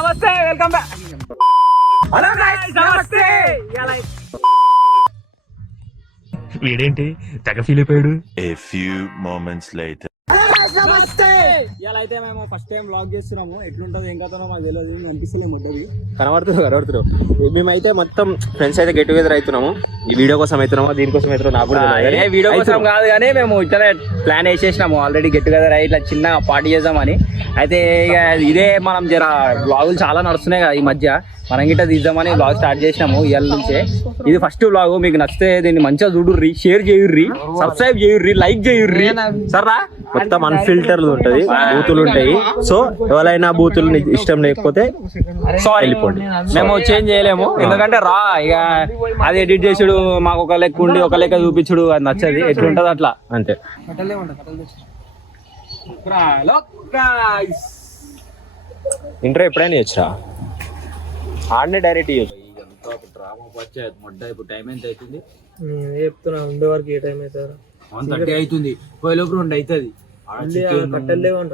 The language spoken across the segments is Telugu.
నమస్తే వెల్కమ్ బ్యాక్. హలో గైస్ నమస్తే. వీడేంటి తెగ ఫీల్ అయిపోయాడు. A few moments later. నమస్తే. ఇలా అయితే మేము ఫస్ట్ టైం వ్లాగ్ చేస్తున్నాము. ఎట్లుంటుందో ఏం కథనో మాకు తెలియదు, అనిపిస్తలేము వద్దది కనబడుతున్నావు. మేమైతే మొత్తం ఫ్రెండ్స్ అయితే గెట్ టుగెదర్ అవుతున్నాము. ఈ వీడియో కోసం అవుతున్నామో దీనికోసం అవుతున్నాం నాకు కూడా వీడియో కోసం కాదు, కానీ మేము ఇట్లా ప్లాన్ వేసేసినాము ఆల్రెడీ గెట్ టుగెదర్ అయ్యి ఇట్లా చిన్న పార్టీ చేద్దామని. అయితే ఇక ఇదే మనం జర వ్లాగులు చాలా నడుస్తున్నాయి కదా ఈ మధ్య, మనం గిట్ట తీద్దామని వ్లాగ్ స్టార్ట్ చేసినాము ఇవాళ నుంచే. ఇది ఫస్ట్ వ్లాగ్, మీకు నచ్చితే దీన్ని మంచిగా చూడుర్రి, షేర్ చేయుర్రి, సబ్స్క్రైబ్ చేయుర్రి, లైక్ చేయుర్రి సర్రా. మొత్తం అన్ఫిల్టర్లు ఉంటది, బూతులు ఉంటాయి. సో ఎవరైనా బూతులు ఇష్టం లేకపోతే వెళ్ళిపోండి. మేము చేంజ్ చేయలేము, ఎందుకంటే రా ఇక అది ఎడిట్ చేసుడు మాకు ఒక లెక్క ఉండి ఒక లెక్క చూపించుడు అది నచ్చది. ఎట్లుంటది అట్లా అంతే. ఇంట్రో ఎప్పుడైనా వచ్చా ఆడనే డైరెక్ట్ ఇవ్వచ్చు. డ్రామా పంచాయత్ మొడ్డ. ఇప్పుడు టైం ఎంత అవుతుంది చెప్తున్నా, ఉండే వరకు ఏ టైం అవుతారు? 1:30 అవుతుంది. పోయేలోపు 2 అవుతుంది. కట్టెలు లేవంట,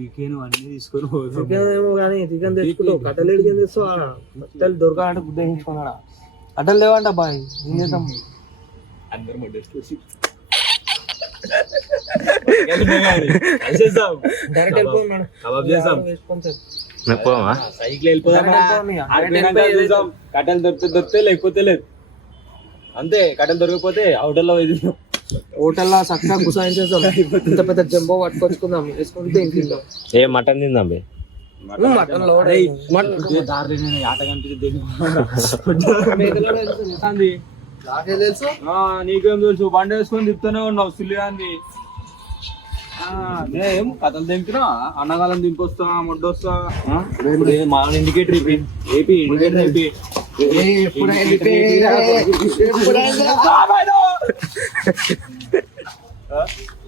వీకెన్ అన్ని తీసుకొని చికెన్ ఏమో కానీ చికెన్ తెచ్చుకుంటావు, కట్టెలు ఎడికేం తెస్తావు? కట్టెలు దొరకాలంటే గుద్దేయించుకున్నాడా? కట్టెలు లేవంట బాయ్, ఏం చేద్దాం? అందరు డైరెక్ట్ వెళ్ళిపోతున్నాడు సైకిల్ వెళ్ళిపోదాం. కట్టెలు దొరికితే లేకపోతే లేదు అంతే. కట్టెలు దొరికిపోతే హోటల్లో హోటల్లో చక్కగా కుసాయించేద్దాం. ఇంత పెద్ద జంబో పట్టుకొచ్చుకుందాం, వేసుకుంటే ఇంట్లో ఏ మటన్ తిందాం బే. మటన్ లో ఆట కనిపిస్తుంది. తెలుసు నీకేం తెలుసు? బండి వేసుకొని తిప్పుతూనే ఉన్నావు సిల్లిగాంది. ఏం కథలు దింపినా అన్నగాలం దింపొస్తా మొడ్డొస్తా. మా ఇండికేటర్ ఏపీ ఇండికేటర్ ఏపీ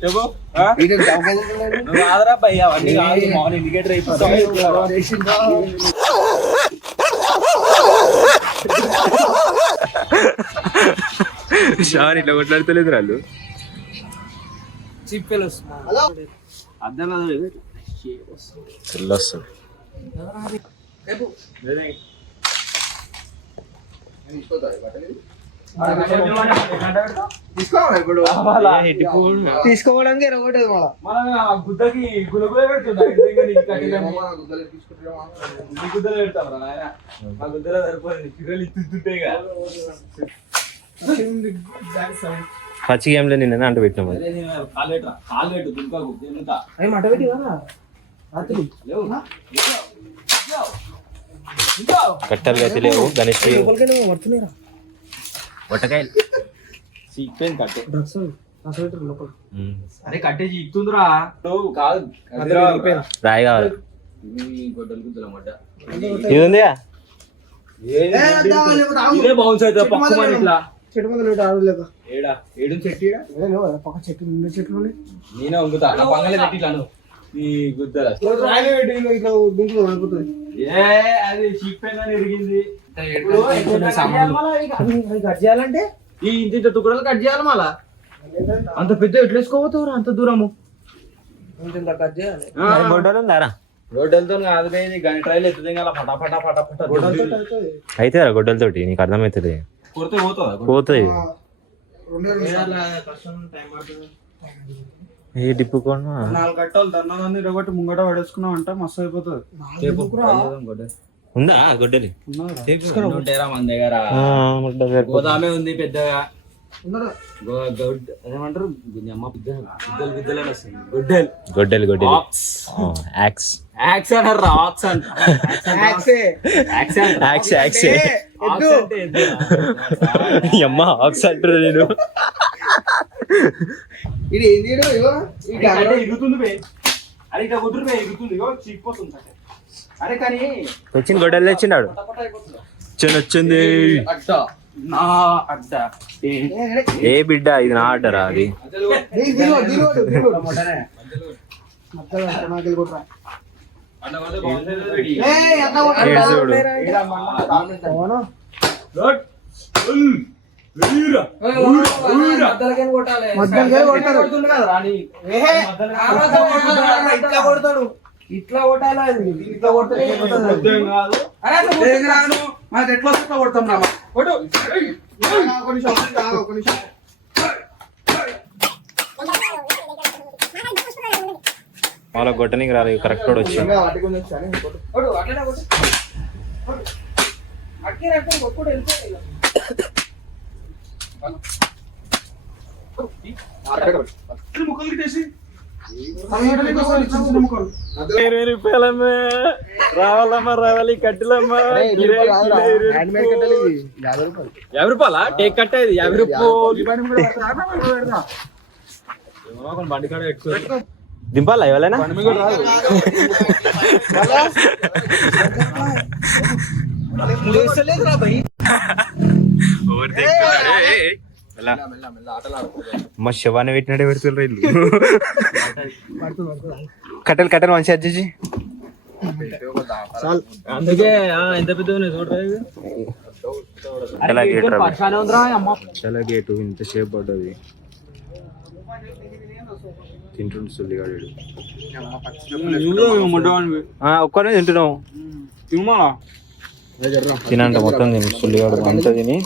చెప్పు. ఆదరా భయ్యా అవన్నీ కాదు, మామూలు ఇండికేటర్ అయిపోతా. షాన్ ఇట్లా కొట్లాడతలేదు రాళ్ళు. అర్థం తీసుకోవడానికి ఎరగొట్టదు మళ్ళా గుద్దకి గులగుల పెడుతుందా? గుద్దలు పెడతాం నాయన, మా గుద్దలో సరిపోయింది. పిల్లలు ఇస్తుంటాయి పచ్చి గేమ్లో నిన్న అంట పెట్టినాం. మట పెట్టి కట్టలు గతి లేవు. గణేష్ పడుతున్నారా వట్టకాయలు అరే కట్టేసి ఇస్తుందిరా. కాదు రాయి కావాలి. గొడ్డలు గుద్దల మొడ్డ ఇది ఉందిగా. ఇదే బౌన్స్ అవుతుంది పక్కమని ఇట్లా చెట్టు మీద ఆడలేక ఏడా ఏడు చెట్టు పక్క చెట్లు నిండు చెట్లు నేనే వంగుతా నా పంగలే పెట్టిట్లాను నీ గుద్దల ఇట్లా దుంకులు అయిపోతుంది. అది చీపెంగానే ఎరిగింది. కట్ చేయాలంటే ఈ ఇంత తుక్కడలు కట్ చేయాలి మళ్ళా. అంత పెద్ద ఎట్లా వేసుకోపోతావు అంత దూరము? ఇంత కట్ చేయాలి. గొడ్డలు ఉందారా? గొడ్డలతో కాదు, గని ట్రైల్ ఎత్తుంది కదా ఫటాఫట ఫటాఫట అయితే గొడ్డలతోటి నీకు అర్థమవుతుంది. కొడితే పోతుందా? పోతుంది. ఏ డిప్పు కొను 4 కట్టలు దన్నదాన్ని ఇరగొట్టి ముంగట పడేసుకున్నాం అంటే మస్తు అయిపోతుంది. ఉందా గొడ్డలి? ఉంటారా మన దగ్గర? గోదామే ఉంది పెద్దగా. ఏమంటారు గుద్దలు వస్తుంది. గొడ్డలి గొడ్డలి యాక్స్ యాక్స్ అంటారు. రాక్స్ అమ్మ ఆక్స్ అంటారు. నేను ఇది ఏంది ఇరుగుతుంది. అరే ఇట్లా కుదురు ఇరుగుతుంది, చీకిపోతుంది. అరే కానీ వచ్చింది గొడ్డలు తెచ్చినాడు. వచ్చింది నా అడ్డ. ఏ బిడ్డ ఇది నా ఆర్డరా? అది కొడతాడు. ఇట్లా కొట్టాలా ఇది? ఇట్లా కొడితే కాదు. మనకి ఎట్లా వస్తే ఇట్లా కొడతాం రా కొట్టు. వాళ్ళ గొట్టనికి రాలేదు కరెక్ట్ కూడా వచ్చి కొట్టు, అట్లనే కొట్టు. అట్లే రక్తం కొట్టుకుంటూ వెళ్ళిపోయి ఇక. ముక్కలు గిట్టేసి 20 రూపాయలమ్మా రావాలమ్మా రావాలి కట్టెలమ్మా 50 రూపాయలా టేక్ కట్టేది 50 రూపాయలు బండి కాడ ఎక్కువ దింపాలా ఎవరైనా మా శవాన్ని పెట్టినట్టే పెడుతున్నారు ఇల్లు కట్టెలు కట్టెలు మంచిగా వచ్చేసి అందుకే ఎంత పెద్ద చూడరా చాలా గేటు ఇంత షేప్ పడ్డది తింటుండు సుల్లిగాడు ఒక్కనే తింటున్నావు తినంట మొత్తం తిని సుల్లిగాడు అంతా తిని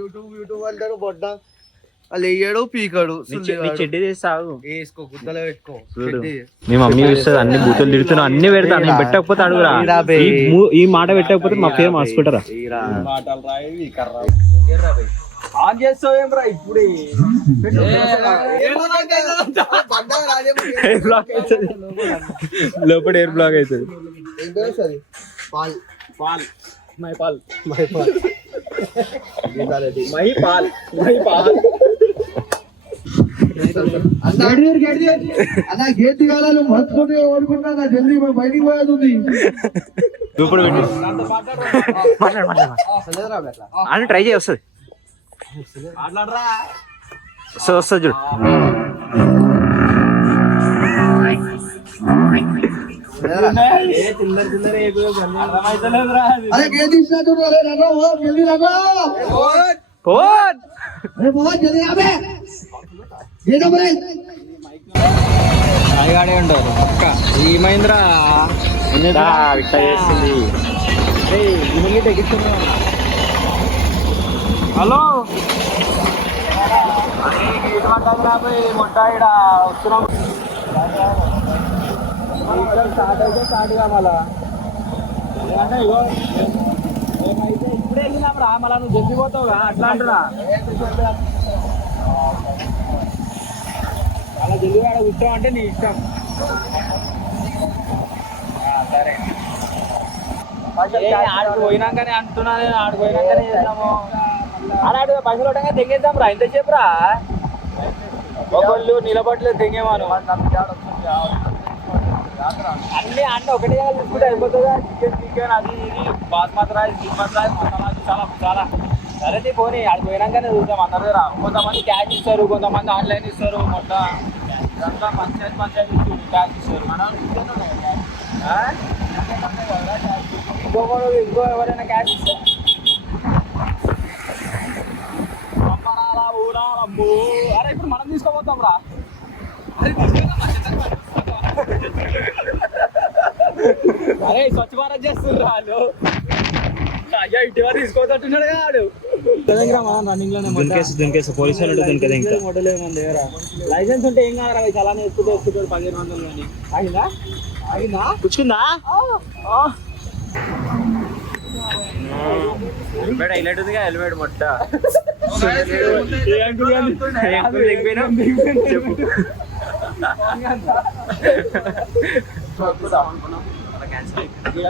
యూట్యూబ్ అంటారు బొడ్డ వాళ్ళు వేయడు పీకాడు చెడ్డి చేస్తావు వేసుకో గుద్దలో పెట్టుకో మీ మమ్మీ చూస్తుంది అన్ని బూతులు తిడుతున్నావు అన్ని పెడతా నేను పెట్టకపోతే అడుగురా ఈ మాట పెట్టకపోతే మా పేరు మార్చుకుంటారా ఆన్ చేస్తావు ఏం రా ఇప్పుడు లోపల ఎయిర్ బ్లాక్ అవుతుంది మై పాల్ అన్న గేట్ దిగాలను మర్చిపోతే ఓడుకుంటా నా జల్దీ బయటికి పోయేది లోపల పెట్టి అని ట్రై చేయి వస్తుంది వస్తుంది చూడు అరే గేట్ తీసినా చూడు అరే రగో జల్దీ రగో పోన్ అరే పోన్ జల్దీ ఆబే గేట్ ఓపెన్ అడిగాడే ఉంటారు అక్క ఏమైందిరా ఇట్లా చేస్తుంది హలో మొట్టాయిడ వస్తున్నాం స్టార్ట్ అయితే స్టార్ట్ కావాలా ఇగో మేమైతే ఇప్పుడే వెళ్ళినాం రా మళ్ళా నువ్వు చెప్పిపోతావుగా అట్లా అంటున్నా అలా జల్లివాడ ఇష్టం అంటే నీ ఇష్టం సరే ఆడికి పోయినాకనే అంటున్నా నేను ఆడికి పోయినాకనే చేద్దాము అలాంటి పైసలు ఉండగా తెగేద్దాం రా ఇంతసేపు రా ఒకళ్ళు నిలబడలేదు తెగేమాను అన్ని అంటే ఒకటే తీసుకుంటే అయిపోతుందా చికెన్ అది ఇది బాస్మతి రైస్ గిస్మతి రైస్ మసాలా చాలా చాలా సరే పోనీ ఆడికి పోయినాకనే చూద్దాం అందరు రా కొంతమంది క్యాష్ ఇస్తారు కొంతమంది ఆన్లైన్ ఇస్తారు మొత్తం ఇదంతా పంచాయతీ ఇస్తారు క్యాష్ ఇస్తారు ఇంకో ఎవరైనా క్యాష్ ఇస్తే అమ్మరాలా ఊరాలమ్మో అరే ఇప్పుడు మనం తీసుకోపోతాం రా అరే స్వచ్ఛ భారత్ చేస్తున్నారు వాళ్ళు అయ్యా ఇటీవల తీసుకోవచ్చున్నాడు కాడు రన్నింగ్ లోనే దునికేసి పోలీసు వాళ్ళు దునికేది ఇంకా మోడల్ ఏమన్నా దగ్గర లైసెన్స్ ఉంటే ఏం కాదు చాలా వేసుకుంటే 1500 కానీ ఆగిందా ఆగిందా పుచ్చుకుందా హెల్మెట్ హైలైట్ ఉందిగా హెల్మెట్ మొట్ట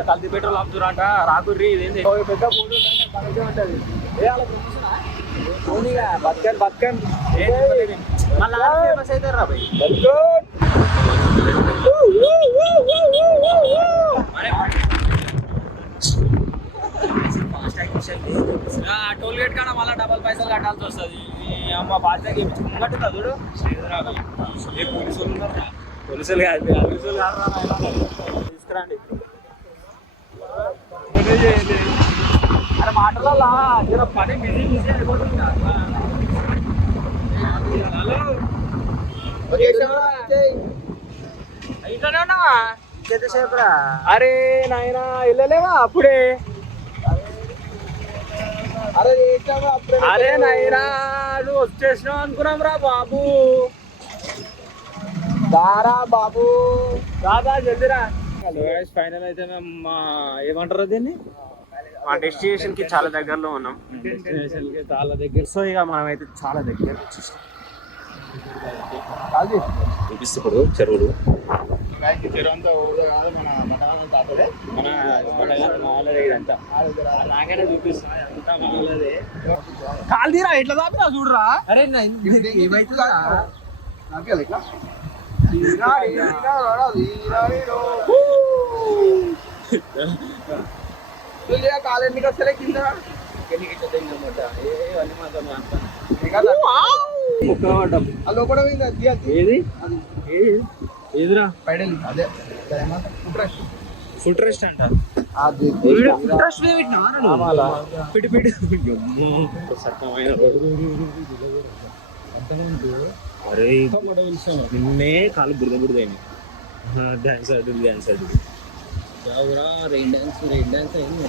కల్తీ పెట్రోల్ అమ్ముతురంట రాకుర్రి ఇదేంటి పెద్ద పోటీ ఉంటుంది బతకన్ బతకన్ మళ్ళీ ఫేమస్ అవుతారు రా భయ్ టోల్ గేట్ కన్నా మళ్ళీ డబల్ పైసలు కట్టాల్సి వస్తుంది అమ్మ బాధ్యత ముంగట్టుందా చూడు పోలీసులు కాదు తీసుకురండి అరే మాటలలో పని బిజీ బిజీ అయిపోతుంది హలో ఇంట్లోనే ఉన్నావా? అరే నాయనా వెళ్ళలేవా అప్పుడే? అరే నాయనా నువ్వు వచ్చేసినావు అనుకున్నాం రా బాబు. దారా బాబు దాదా జల్దిరా. ఫైనల్ అయితే మేము ఏమంటారు దీన్ని, మా డెస్టినేషన్ కి చాలా దగ్గరలో ఉన్నాం. డెస్టినేషన్ కి చాలా దగ్గర. సో ఇక మనం అయితే చాలా దగ్గర చూపిస్తూ చెరువులు కాలు తీరా ఎట్లా దాపినా చూడరా. అరే ఏమైతుందా కాలు ఎందుకు వస్తలే కింద. ఏదిరా ఫుడ్ రెస్ట్ అంట. అరే నిన్నే కాలు బురద బురదైంది. డాన్స్ ఆడు డాన్స్ ఆడు రెయిన్ డాన్స్ అయింది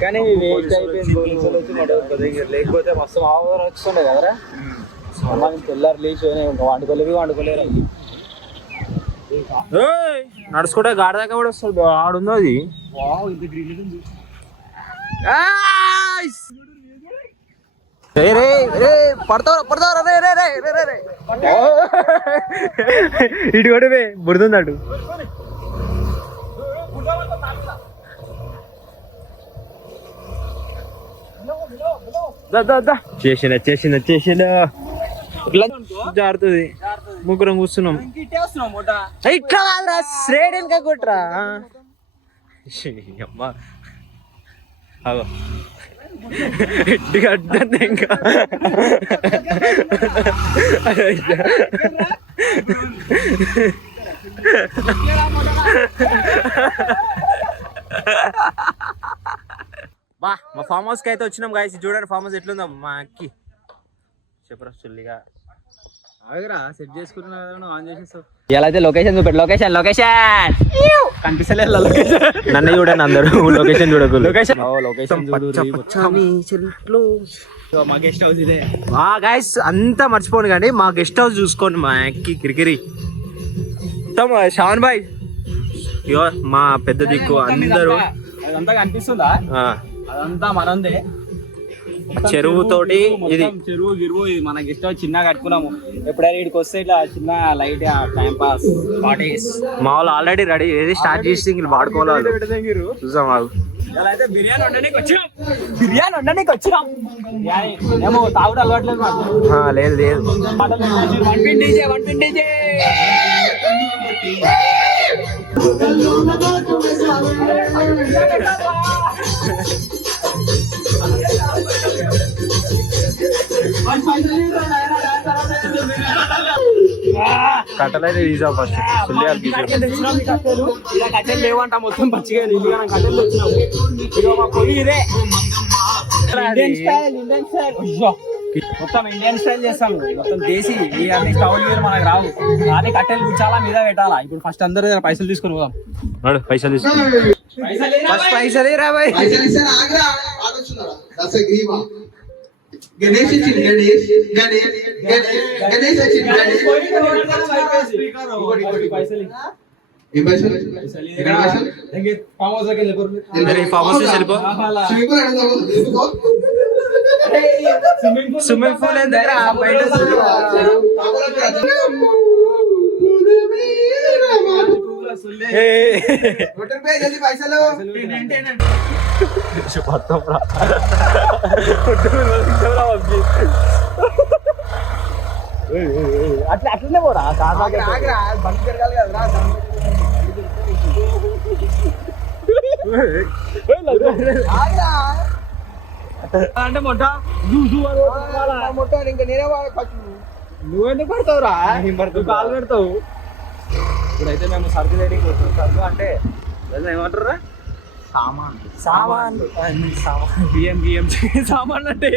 కానీ వేస్ట్ అయిపోయింది. పోలీసులు వచ్చి మడవ లేకపోతే మస్తు ఆవర్ వస్తుండే కదరా. తెల్లారు లేచి వండుకోలేరు. నడుచుకుంటే గాడి దాకా కూడా వస్తుంది. ఆడుందో అది ఇటు కూడా బుడుతుంది అటు. చేసిన ఇట్లా జారుతుంది. ముగ్గురం కూర్చున్నాం. ఇట్లా కాదురా శ్రేడ్ వెనక కొట్రా. అమ్మా అగో అడ్డంది ఇంకా. బా మా ఫామ్ హౌస్ కి అయితే వచ్చినాం గాయస్. చూడండి ఫామ్ హౌస్ ఎట్లుందా మా అక్కి. చెప్పరా చుల్లిగా సెట్ చేసుకుంటున్నా ఆన్ చేసేస్తావు. ఇలా అయితే లొకేషన్ చూపెట్టు. లొకేషన్ కనిపిస్తలేదు. లొకేషన్ నన్ను చూడండి అందరూ. లొకేషన్ చూడకూడదు. లొకేషన్ మా గెస్ట్ హౌస్ ఇదే. గాయస్ అంతా మర్చిపోను కానీ మా గెస్ట్ హౌస్ చూసుకోండి. మా అక్కి కిరికిరి శ్రావణ్ బాయ్ ఇగో మా పెద్ద దిక్కు అందరూ. అదంతా కనిపిస్తుందా? అదంతా మనందే. చెరువు తోటి ఇది చెరువు గిరువు ఇది మన గెస్ట్ హౌస్ చిన్నగా కట్టుకున్నాము. ఎప్పుడైనా ఇక్కడికి వస్తే ఇట్లా చిన్న లైట్ టైం పాస్ పార్టీస్. మా వాళ్ళు ఆల్రెడీ రెడీ ఏది స్టార్ట్ చేసి వాడుకోవాలి. చూసాం మాకు అయితే బిర్యానీ వండడానికి వచ్చినాం. ఏమో తాగుడు అలవాట్లేదు మాకు. లేదు లేదు కట్టలైతే తీసా ఫస్ట్. కట్టెలు లేవంట మొత్తం పచ్చిగా కట్టెలు వచ్చినాం. పొయ్యి ఇదే మొత్తం ఇండియన్ స్టైల్ చేస్తాం. మొత్తం దేశీ అన్ని స్టవ్ మనకు రావు. కానీ కట్టెలు కూర్చాలా మీద పెట్టాలా. ఇప్పుడు ఫస్ట్ అందరూ పైసలు తీసుకొని పోదాం. పైసలు తీసుకుని పైసలు రాబాయ్. గణేష్ వచ్చింది. గణేష్ వచ్చింది. స్విమ్మింగ్ పూల్ ఎందుకు అట్లనే పోరా బండి తిరగాలి కదా. అంటే మొట్ట ఇంకా నేనే నువ్వెందుకు పడతావురా? కాలు పెడతావు. ఇప్పుడైతే మేము సరుకు లేడీకి వస్తాం. సరుకు అంటే ఏమంటారా? సామాన్లు బియ్యం సామాన్లు అంటే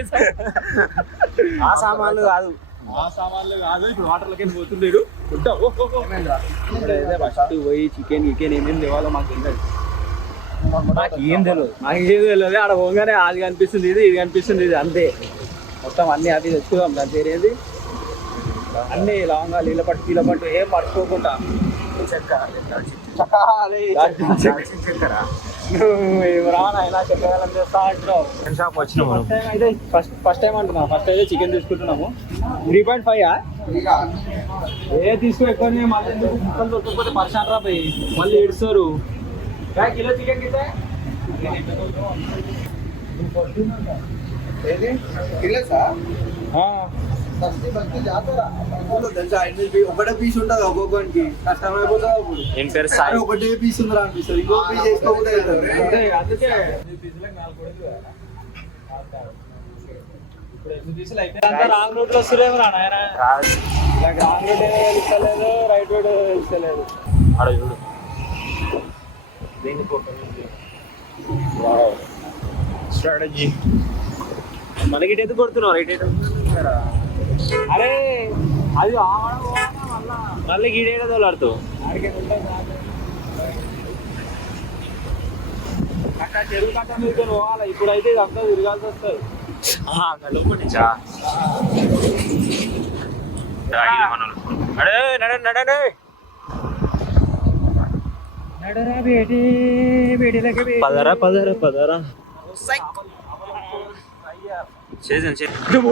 ఆ సామాన్లు కాదు. ఆ సామాన్లు కాదు ఇప్పుడు వాటర్లకి పోతుండేడు ఇప్పుడైతే ఫస్ట్ పోయి చికెన్ ఏమేమి తేవాలో మాకు తెలియదు. నాకు ఏం తెలియదు ఆడ పోగానే అది కనిపిస్తుంది ఇది కనిపిస్తుంది ఇది అంతే. మొత్తం అన్ని అవి తెచ్చుకుందాం దాని పేరేది అన్ని లవంగాలు ఇళ్ళ పట్టు ఏం పట్టుకోకుండా షాప్ వచ్చినాము. ఫస్ట్ టైం అంటున్నాం. ఫస్ట్ అయితే చికెన్ తీసుకుంటున్నాము 3.5 ఏ తీసుకుని ఎక్కువ మళ్ళీ ముక్కలు దొరకకపోతే పరిశాన్ రా పోయి మళ్ళీ ఏడుస్తారు. కిలో చికెన్ కింద ఒకటే పీస్ ఉంటుంది ఒక్కొక్కరికి కష్టం అయిపోతుంది. అప్పుడు ఏం పేరు సాయి? ఒకటే పీస్ ఉందా అనిపిస్తుంది, ఇంకో పీస్ చేసుకోకపోతే రాంగ్ రూట్ లో వస్తలేము రా నాయన. రాంగ్ రూట్ తెలుస్తలేదు, రైట్ రూట్ తెలుస్తలేదు. ఆడ చూడు స్ట్రాటజీ. మనకి ఇటు కొడుతున్నావు రైట్ అయితే. అరే అది మళ్ళీ గీడేదో తోలాడుతావు. అక్కడ చెరువు కట్ట మీద పోవాలి. ఇప్పుడైతే ఇదంతా తిరగాల్సి వస్తుంది. పదరా పదరా పదరా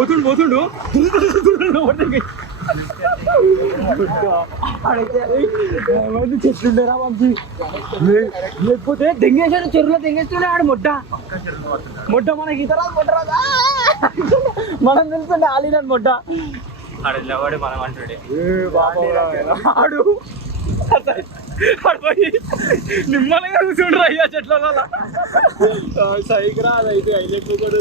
పోతుండు చెట్లుండేరా మంచి లేకపోతే దెంగేసాడు చెరువులో దెంగేస్తుండే ఆడు మొట్ట మనకి ఇతర మొట్టరాదా మనం తెలుస్తుండే ఆలిదని మొట్ట ఆడు మనం అంటుండే ఆడు నిమ్మలంగా కూర్చుండ్రు అయ్యా చెట్ల సైకి రాదు అయితే అయినట్టు కూడా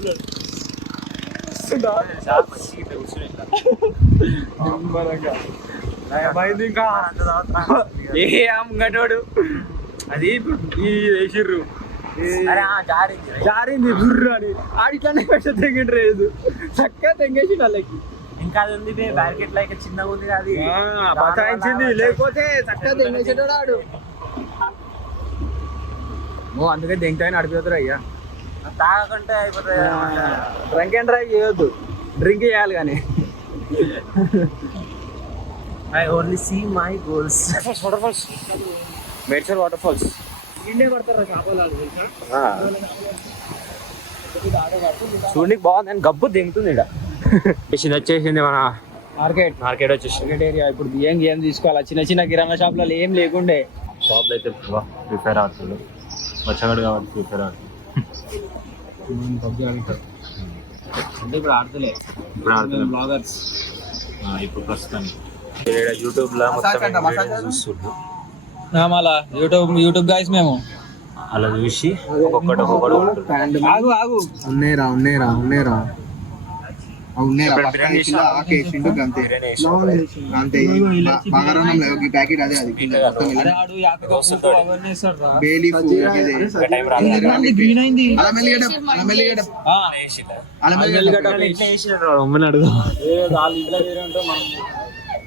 ఇంకా ముంగటోడు అది వేసిర్రు జారింది బుర్రు అని ఆడిట్లనే పెద్ద తెగిండ్రు చక్కగా తెంగేసి వాళ్ళకి. ఇంకా అది ఉంది బ్యారికెట్ లైక్ చిన్నగా ఉంది అది బచాయించింది, లేకపోతే చక్కగా తెంగేసేటోడు ఆడు. అందుకే దెంగతాయి నడిపోతారు అయ్యా. తాగకుంటే అయిపోతుంది. డ్రంక్ అండ్ డ్రైవ్ చేయొద్దు, డ్రింక్ చేయాలి కానీ. I only see my goals. Waterfalls. Medchar waterfalls. ఇండే పడతారు చేపలు చూడడానికి బాగుంది అని గబ్బు దింగుతుంది ఇక్కడ. వచ్చేసింది మన మార్కెట్ వచ్చేసింది ఏరియా. ఇప్పుడు ఏం తీసుకోవాలి? చిన్న చిన్న కిరాణా షాప్లలో ఏం లేకుండే. షాప్లో అయితే ప్రిపేర్ అవుతుంది వచ్చాడు కాబట్టి ప్రిపేర్ అవుతుంది. ఇప్పుడు ఆడుతలే బ్లాగర్స్ ఇప్పుడు ప్రస్తుతానికి యూట్యూబ్ లో చూస్తుండ్రు. యూట్యూబ్ గైస్ మేము అలా చూసి ఒక్కొక్కటి ఆగు ఉన్నాయిరా ప్యాకెట్ అదే అది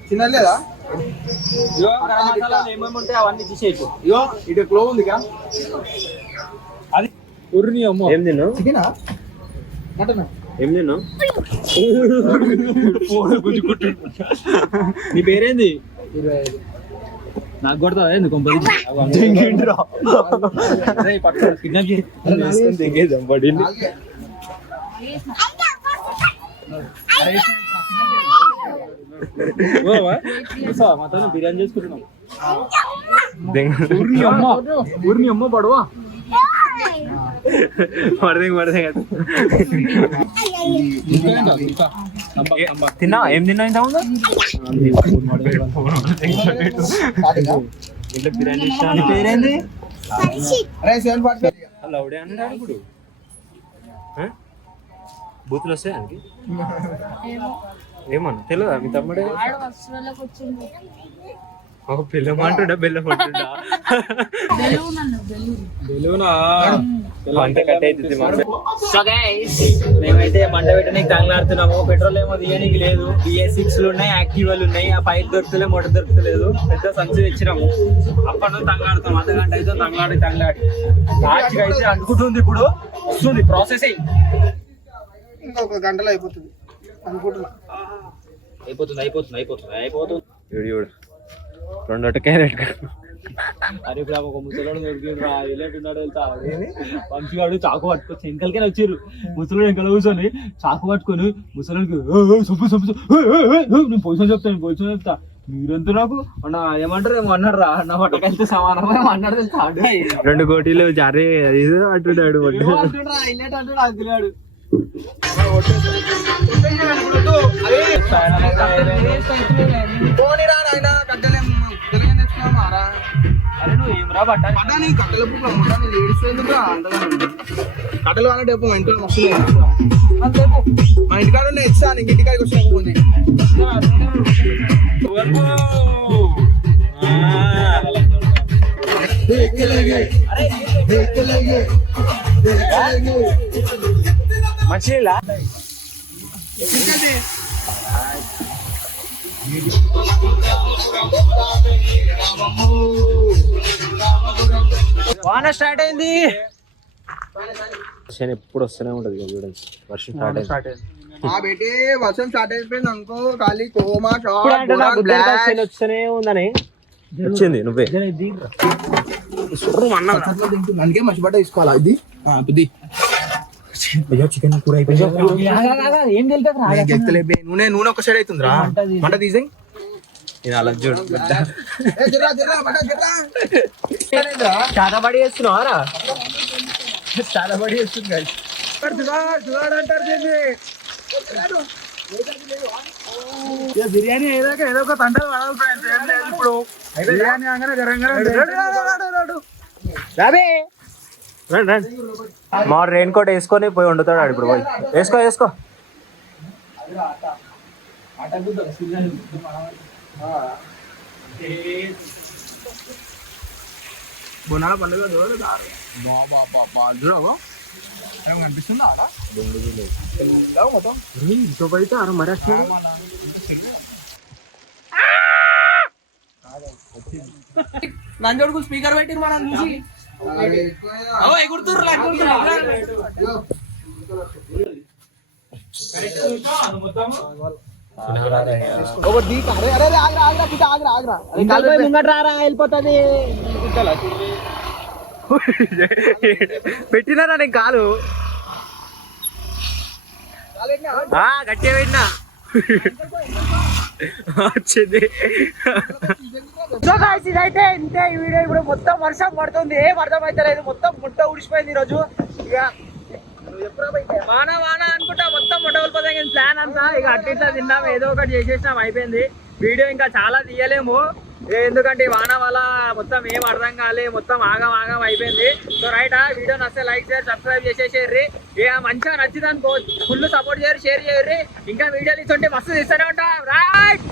చిన్నలేదా ఏమేమి ఉంటాయి అవన్నీ తీసేయచ్చు. ఇగో ఇటు క్లో ఉంది అది ఉర్ని అమ్మో. ఏం తిన్నావు? చికెనా మటనా? ఏం తిన్నావు? నీ పేరేంది? నాకు కొడతావా ఏంది కొంపది? కిడ్నాప్ చేసి పడింది. మాతో బిర్యానీ చేసుకుంటున్నాం. ఊరిని అమ్మ పడవా తిన్నా? ఏం తిన్నా ఇంత ఇంట్లో బిర్యానీ ఇష్టం. పేరేంది? లౌడే అన్నాడు ఇప్పుడు. బూతులు వస్తాయి దానికి ఏమన్నా తెలియదా మీ తమ్ముడే? బెల్లం అంటుండ బెల్లం అంటుండ మంట కట్ అవుతుంది సో గైస్ మేమైతే మంట పెట్టడానికి తంగలాడుతున్నాము. పెట్రోల్ ఏమో తీయడానికి లేదు. BS6లు ఉన్నాయి, యాక్టివాలు ఉన్నాయి. ఆ పైప్ దొరుకుతలే, మొట్ట దొరుకుతలేదు. పెద్ద సంచి తెచ్చినాము. అప్పటి నుంచి తంగలాడుతాం. అర్ధగంట అయితే తంగలాడి లాస్ట్గా అయితే అనుకుంటుంది. ఇప్పుడు వస్తుంది ప్రాసెసింగ్. ఇంకొక గంటలో అయిపోతుంది అనుకుంటున్నా. అయిపోతుంది. రెండు క్యారెట్ అరే ఇప్పుడు ఒక ముసలోడు దొరికిండ్రా, వెళ్ళేట్టున్నాడు వెళ్తా పంచివాడు చాకు పట్టుకొచ్చి వెనకలకైనా వచ్చారు. ముసలోడు వెనకాల కూర్చొని చాకు పట్టుకొని ముసలోడికి నేను పొజిషన్ చెప్తా మీరెంత నాకు అన్న ఏమంటారు ఏమో అన్నారు రా, నా పట్టకైతే సమానమే అన్నాడు తెలుస్తాడు. 2 కోటీలు జారే అంటున్నాడు అంటున్నాడు. అరే నువ్వు ఏం రా పట్టా కట్టెలు అన్నట్టు చెప్పు. మా ఇంట్లో మస్తు మా ఇంటికాడ ఇస్తా నీకు ఇంటికాడికి వచ్చిన పోనీ. మంచిగా వాన స్టార్ట్ అయింది. ఎప్పుడు వస్తూనే ఉంటది చూడండి. వర్షం స్టార్ట్ అయింది. వర్షం స్టార్ట్ అయిపోయింది అనుకో. ఖాళీ కోమా వస్తూనే ఉందని వచ్చింది. నువ్వే అందుకే మర్చిపడ్డ తీసుకోవాలా ఇది ఇది చికెన్ కూర ఏం తెలుసు నూనె ఒక సైడ్ అవుతుందిరా. మంట తీసేయి. నేను అలా చూడు చాలా బడి చేస్తున్నావారా? చాలా బడి చేస్తుంది. బిర్యానీ ఏదో ఒక తంట ఇప్పుడు బిర్యానీ అనగానే రాబే మా రెయిన్ కోట్ వేసుకొని పోయి వండుతాడు ఆడు. ఇప్పుడు పోయి వేసుకో బోనాల పండుగ కనిపిస్తుందా మొత్తం నంజోడుకు స్పీకర్ పెట్టి మనం చూసి ఎగురుతుర్రు. వెళ్ళిపోతుంది. పెట్టినారా నేను కాలు గట్టిగా పెట్టినా వచ్చింది. ఇదైతే ఇంతే ఈ వీడియో. ఇప్పుడు మొత్తం వర్షం పడుతుంది, ఏం అర్థం అయితే లేదు. మొత్తం ముట్ట ఉడిచిపోయింది ఈరోజు. ఇక వాన అనుకుంటా మొత్తం ముట్ట వెళ్ళిపోతాయి. ప్లాన్ అంతా ఇక అట్లా తిన్నాం, ఏదో ఒకటి చేసేసినాం, అయిపోయింది. వీడియో ఇంకా చాలా తీయలేము ఎందుకంటే వాన వల్ల మొత్తం ఏం అర్థం కాలే, మొత్తం ఆగం అయిపోయింది. సో రైట్, ఆ వీడియో నచ్చితే లైక్ చేసి సబ్స్క్రైబ్ చేసేసేర్రి. ఇక మంచిగా నచ్చింది అనుకో ఫుల్ సపోర్ట్ చేయరు, షేర్ చేయర్రి. ఇంకా వీడియోలు ఇస్తుంటే మస్తు తీస్తూనే ఉంటా. రైట్.